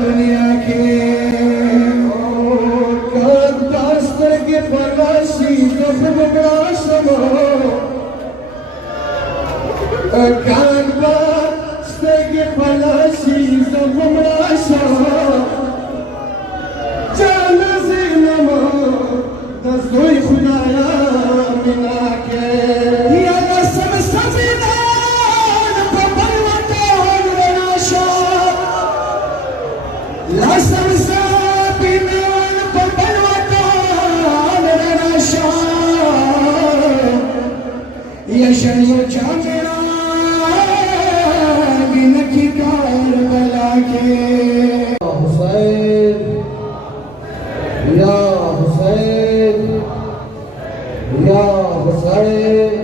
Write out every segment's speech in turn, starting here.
दुनिया के दास्तर के पलाशी कान दास्तर के पलाशी दसोई खुदाया मिला के यशनो चांदना बिन की कारबला के हुसैन या हुसैन या हुसैन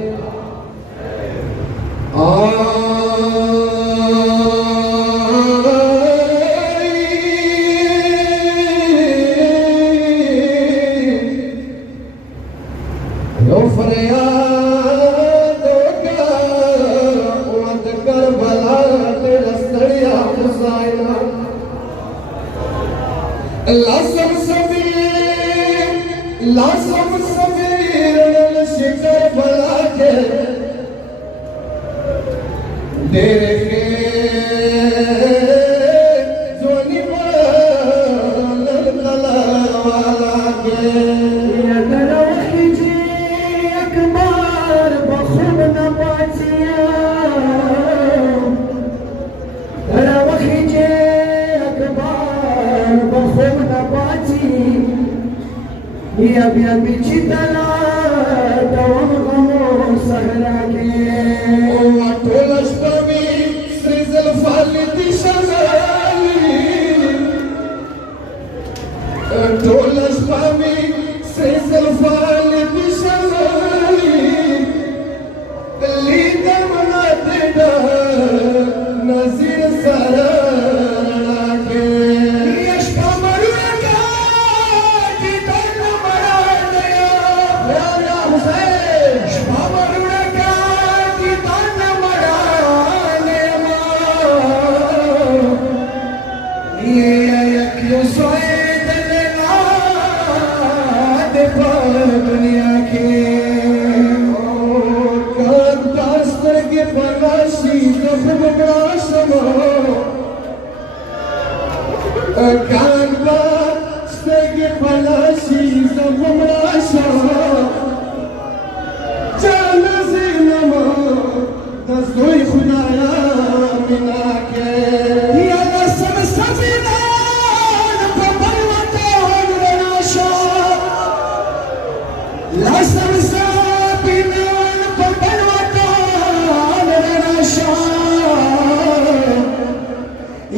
लो फरियाद करबला तेरा सड़िया हुसैन लासम समीर शिकर बला के देखे जोनी वाला के बिया बिची तला दवम गमो सहरा के ओ टोलस पवी श्रीजल फालिती शगाली टोलस पवी श्रीजल फालिती शगाली लीदा मना तेडा नजीर सारा दुनिया के दास्तर के पलाशी कान दास्तर के पलाशी दसोई खुदाया मिला के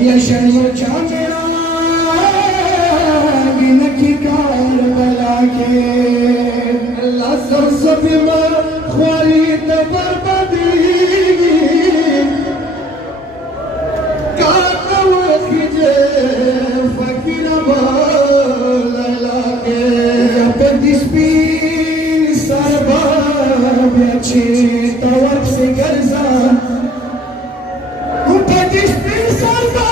यशनो चांदना बिन की कारबला के अल्लाह सब में ख्वारी बर्बादी काकव खिजे फकीर बाला के अपदिस पीर सरबा अच्छी तवक से गर्जा अपदिस पीर सरबा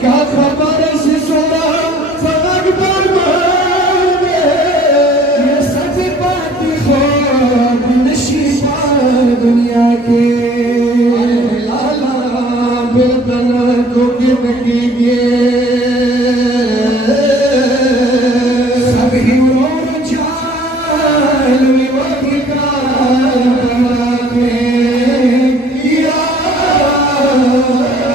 क्या खबर दुनिया के लाला बिल्कुल को कीजिए सभी का